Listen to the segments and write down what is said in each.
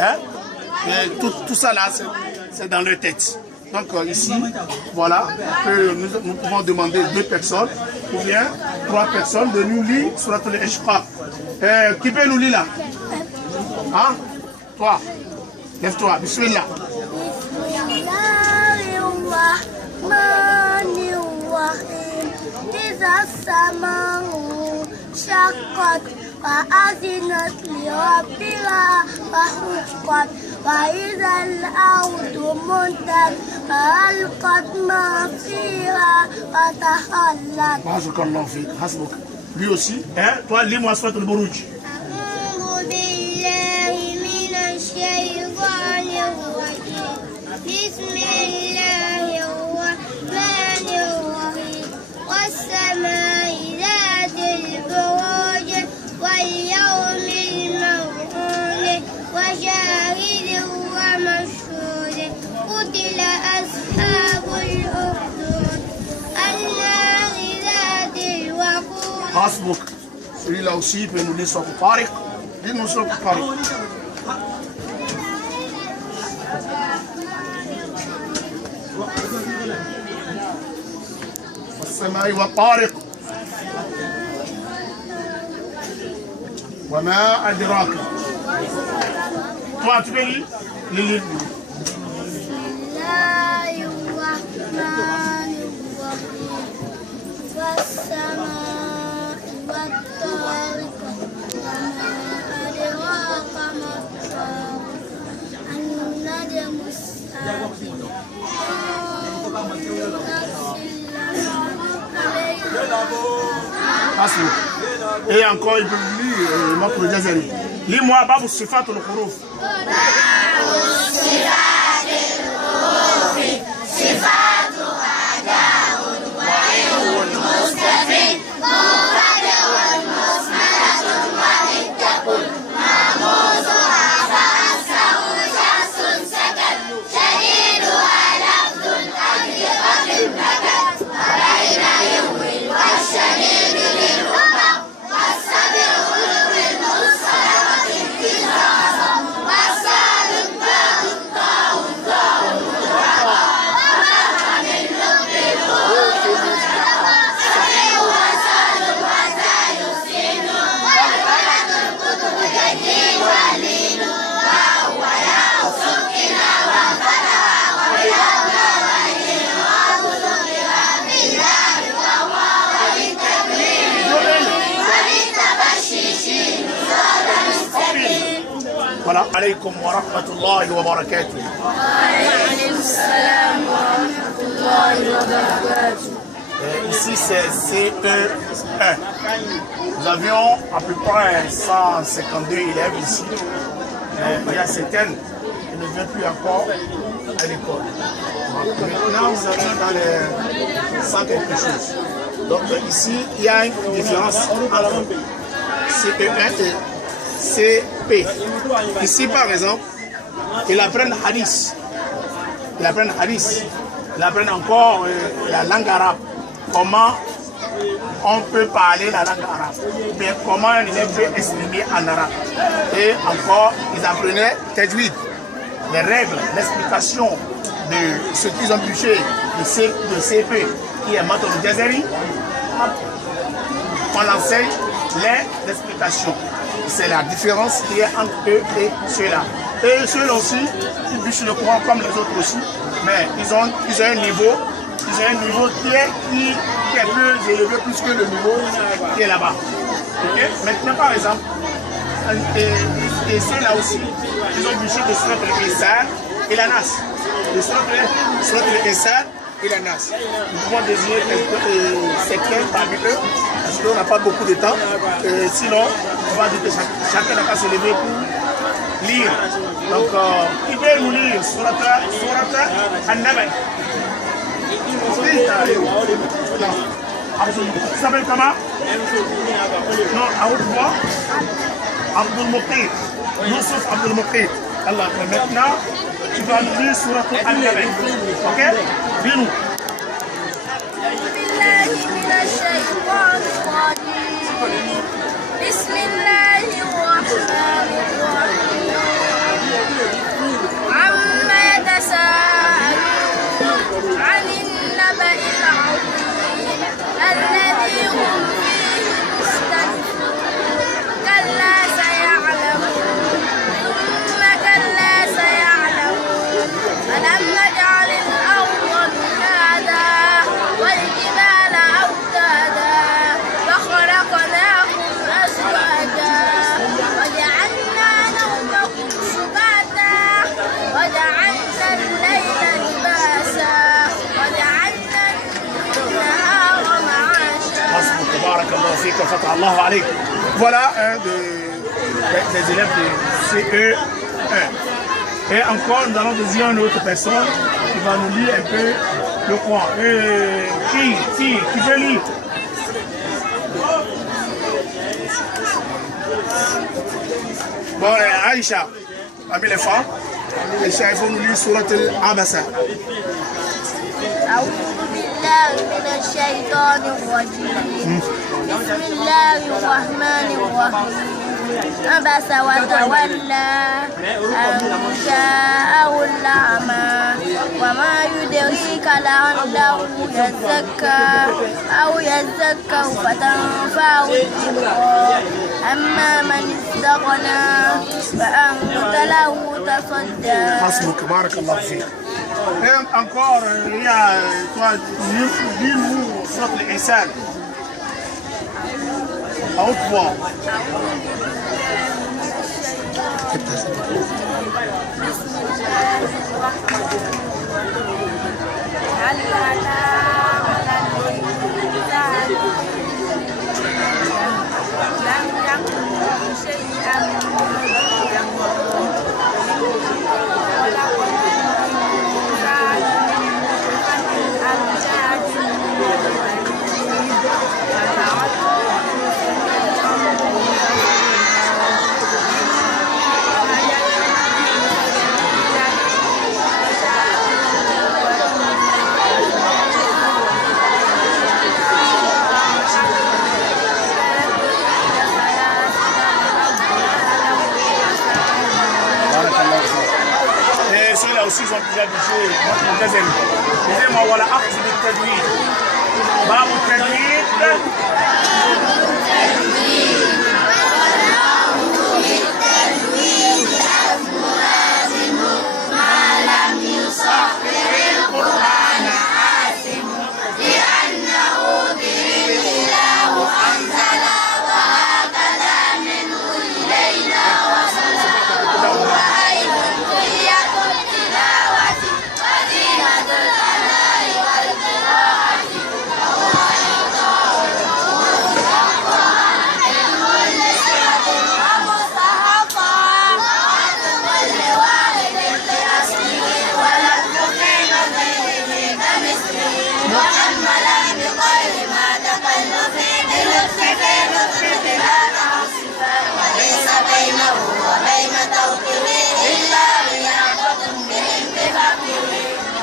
Hein? Et tout ça là, c'est dans leur tête. Donc ici, voilà, nous pouvons demander 2 personnes ou bien 3 personnes de nous lire sur la Ishqa. Qui peut nous lire là? Hein? Toi, lève-toi, bismillah. وأذنت لربها وحقت وإذا الأرض مدت فألقت ما فيها وتخلت. بارك الله فيك حسبك. Lui aussi, hein? Toi, lis-moi Surat al-Buruj. أعوذ بالله من الشيطان الرجيم بسم الله الرحمن الرحيم والسماء ذات البروج واليوم الموعود وشاهد ومشهود قتل أصحاب الأخدود النار ذات الوقود. حسبك. Celui-là aussi peut nous lire sur le Tariq. Dis-nous sur le Tariq. والسماء والطارق وما أدراك. Toi, tu peux lire le livre. والسماء والطارق وما أدراك ما الطارق النجم الثاقب Et encore, il peut lire notre Jazari. Lis-moi Babu Sifat al-Khuruf. Voilà, alaykum wa rahmatullahi wa barakatuh. Alaykum salam wa rahmatullahi wa barakatuh. Ici c'est CE1. Nous avions à peu près 152 élèves ici. Il y a certaines qui ne viennent plus encore à l'école. Maintenant nous arrivons dans les 100 quelque chose. Donc ici il y a une différence entre CE1 et CP. Ici par exemple, ils apprennent hadith. Ils apprennent hadith. Ils apprennent encore la langue arabe. Comment on peut parler la langue arabe. Mais comment un élève peut exprimer en arabe. Et encore, ils apprenaient tajwid, les règles, l'explication de ce qu'ils ont touché de CP, qui est Maton Jazari. On enseigne les explications. C'est la différence qui est entre eux et ceux-là. Et ceux-là aussi, ils bûchent le courant comme les autres aussi, mais ils ont un niveau qui est plus élevé plus que le niveau qui est là-bas. Okay? Maintenant par exemple, et ceux-là aussi, ils ont bûché de Surat al-Insan et la Nas. De Surat al-Insan et la Nas. Nous pouvons désigner certains parmi eux, parce qu'on n'a pas beaucoup de temps. Sinon, on va dire que chacun n'a qu'à se lever pour lire. Donc, qui veut nous lire Surat al-Naba? Tu s'appelles comment? Non, Aoudouba Abdul Muqid. Youssef Abdul Muqid. Allah, maintenant, tu vas nous lire Surat al-Naba. Ok? Dis-nous. بسم الله الرحمن الرحيم Allah alayk. Voilà un des élèves de CE1. Et encore, nous allons désigner une autre personne qui va nous lire un peu le Coran. Qui veut lire? Bon, Aïcha, parmi les femmes, Aïcha, il faut nous lire Surat al-Abasa. أعوذ بالله من الشيطان الرجيم بسم الله الرحمن الرحيم عبس وتولى أن جاءه الأعمى وما يدريك لعله يزكى أو يذكر فتنفعه الذكرى أما من استغنى فأنت له تصدى. حسبك بارك الله فيك. Et encore, il y a toi, dis-nous sur l'insan. À haute voix. Aussi, ils ont déjà dit, mon deuxième. Deuxièmement, voilà, acte de tadwid. Babu tadwid.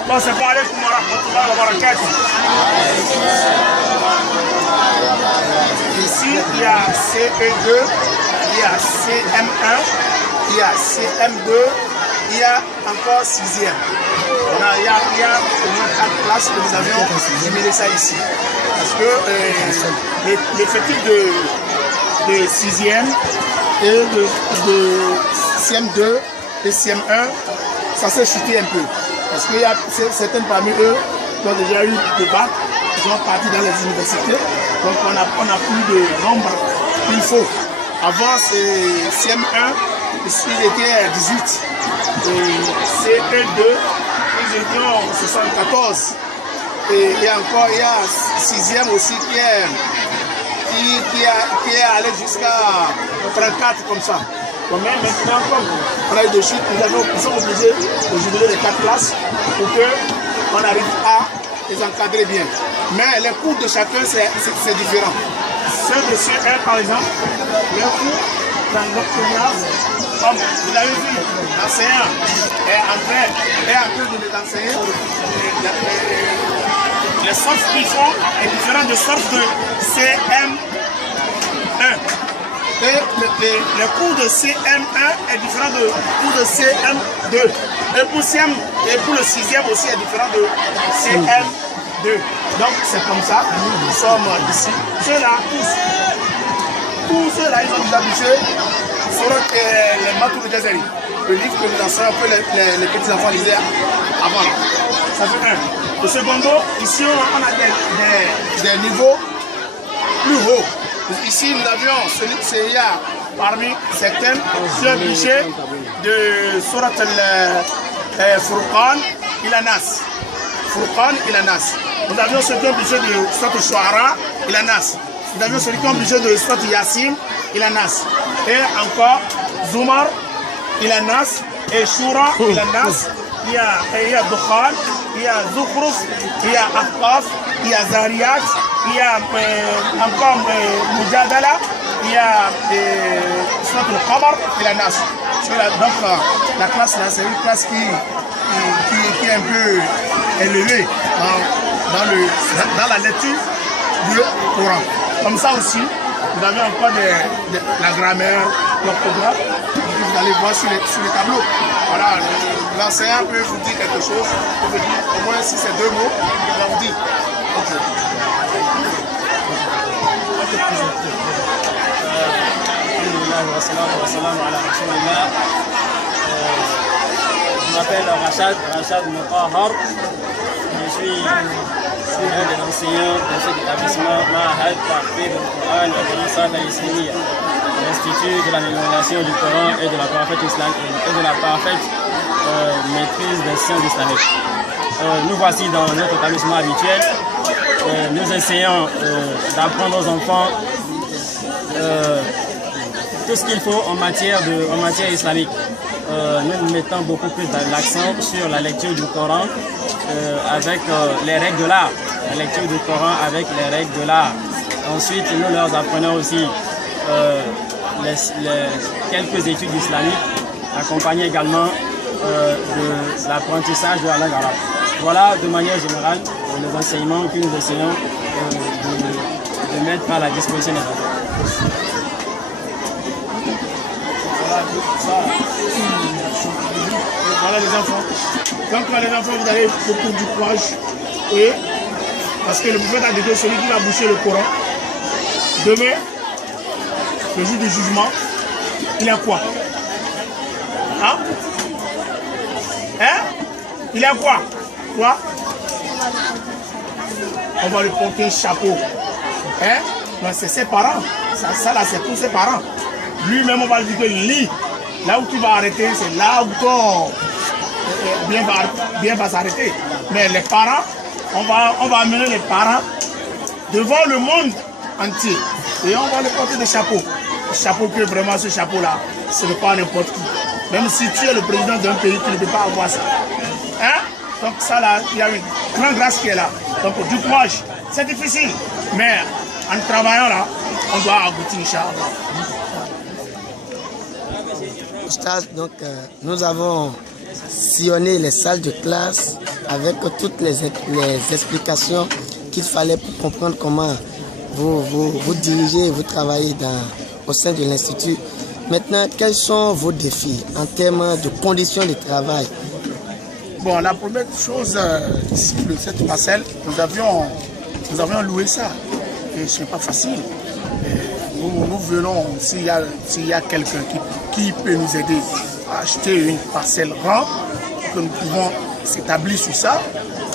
Bon, c'est pas alaikum wa rahmatullahi wa barakatuh. Ici, il y a CE2, il y a CM1, il y a CM2, il y a encore 6e. Il y a au moins 4 classes que nous avions éliminer ça ici. Parce que l'effectif de 6e et de CM2 et CM1, ça s'est chuté un peu. Parce qu'il y a certains parmi eux qui ont déjà eu le bac, qui sont partis dans les universités. Donc on a plus de nombre qu'il faut. Avant c'est CM1, ils étaient 18. Et CE2, ils étaient 74. Et il y a encore, il y a 6e aussi qui est allé jusqu'à 34 comme ça. Donc même maintenant, comme on a eu de chute, nous sommes obligés de jubiler les 4 classes pour qu'on arrive à les encadrer bien. Mais les cours de chacun, c'est différent. Ceux de CE1, par exemple, les cours dans l'octobre, comme vous l'avez vu, l'enseignant est en train de les enseigner. Les sortes qu'ils font est différent de sortes de CM1. Et le cours de CM1 est différent de cours de CM2. Et pour le 6e aussi est différent de CM2. Donc c'est comme ça, nous sommes ici. Ceux-là, tous ceux-là, ils ont déjà touché sur les Matou de Jazari. Le livre que nous enseignons, un peu les petits enfants lisaient avant. Ça fait un. Le secondo, ici on a des niveaux plus hauts. Ici, nous avions il y a parmi certaines sur un cliché de Surat al-Furqan il-Nas. Furqan il-Nas. Nous avions ce cliché de Surat al-Shu'ara il-Nas. Nous avions celui qui est obligé de Surat Yassin, il a Nas. Et encore, Zumar, il a Nas. Et Shura, il a Nas. Il y a Dukhan, il y a Zukhruf, il y a Ahqaf, il y a Zariyat, il y a encore Mujadala, il y a Surat al-Qamar, il a Nas. Donc la classe là, c'est une classe qui est un peu élevée dans la lecture du Coran. Comme ça aussi, vous avez encore la grammaire, l'orthographe, vous allez voir sur les tableaux. Voilà, l'enseignant peut vous dire quelque chose, il peut vous dire au moins si c'est 2 mots, il va vous dire. Okay. Je m'appelle Rachad Mutahar. Je suis un des enseignants de cet établissement Mahad Tahfidh al-Qur'an et de l'Insana Islamiyya, l'Institut de la mémorisation du Coran et de la parfaite maîtrise des sciences islamiques. Nous voici dans notre établissement habituel. Nous essayons d'apprendre aux enfants tout ce qu'il faut en matière islamique. Nous mettons beaucoup plus l'accent sur la lecture du Coran avec les règles de l'art. La lecture du Coran avec les règles de l'art. Ensuite, nous leur apprenons aussi quelques études islamiques, accompagnées également de l'apprentissage de la langue arabe. Voilà de manière générale les enseignements que nous essayons de mettre à la disposition des enfants. Voilà les enfants. Donc les enfants, vous avez beaucoup du courage. Et parce que le prophète a dit que celui qui va boucher le Coran, demain, le jour du jugement, il a quoi? Hein? Hein? Il a quoi? Quoi? On va lui porter un chapeau. Hein? Donc c'est ses parents. Ça là, c'est pour ses parents. Lui-même, on va lui dire que lit. Là où tu vas arrêter, c'est là où ton bien va s'arrêter. Mais les parents, on va amener les parents devant le monde entier. Et on va leur porter des chapeaux. Chapeau que vraiment, ce chapeau-là, ce n'est pas n'importe qui. Même si tu es le président d'un pays, tu ne peux pas avoir ça. Hein? Donc ça là, il y a une grande grâce qui est là. Donc du courage, c'est difficile. Mais en travaillant là, on doit aboutir, Inch'Allah. Donc, nous avons sillonné les salles de classe avec toutes les explications qu'il fallait pour comprendre comment vous dirigez et vous travaillez au sein de l'Institut. Maintenant, quels sont vos défis en termes de conditions de travail? Bon, la première chose, ici, de cette parcelle, nous avions loué ça. Et ce n'est pas facile. Nous venons, s'il y a quelqu'un qui peut nous aider à acheter une parcelle grande, que nous pouvons s'établir sur ça,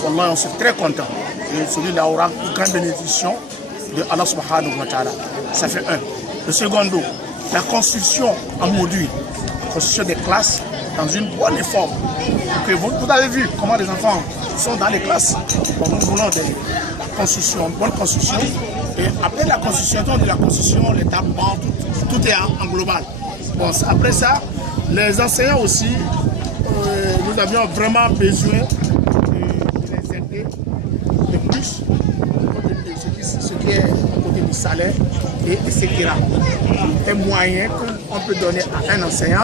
wallah, on est très content. Et celui-là aura une grande bénédiction de Allah subhanahu wa ta'ala. Ça fait un. Le secondo, la construction en module, la construction des classes dans une bonne forme. Vous avez vu comment les enfants sont dans les classes. Bon, nous voulons une bonne construction. Et après la construction, les tables, tout est en global. Bon, après ça, les enseignants aussi, nous avions vraiment besoin de les aider de plus, ce qui est au côté du salaire et etc. Un moyen qu'on peut donner à un enseignant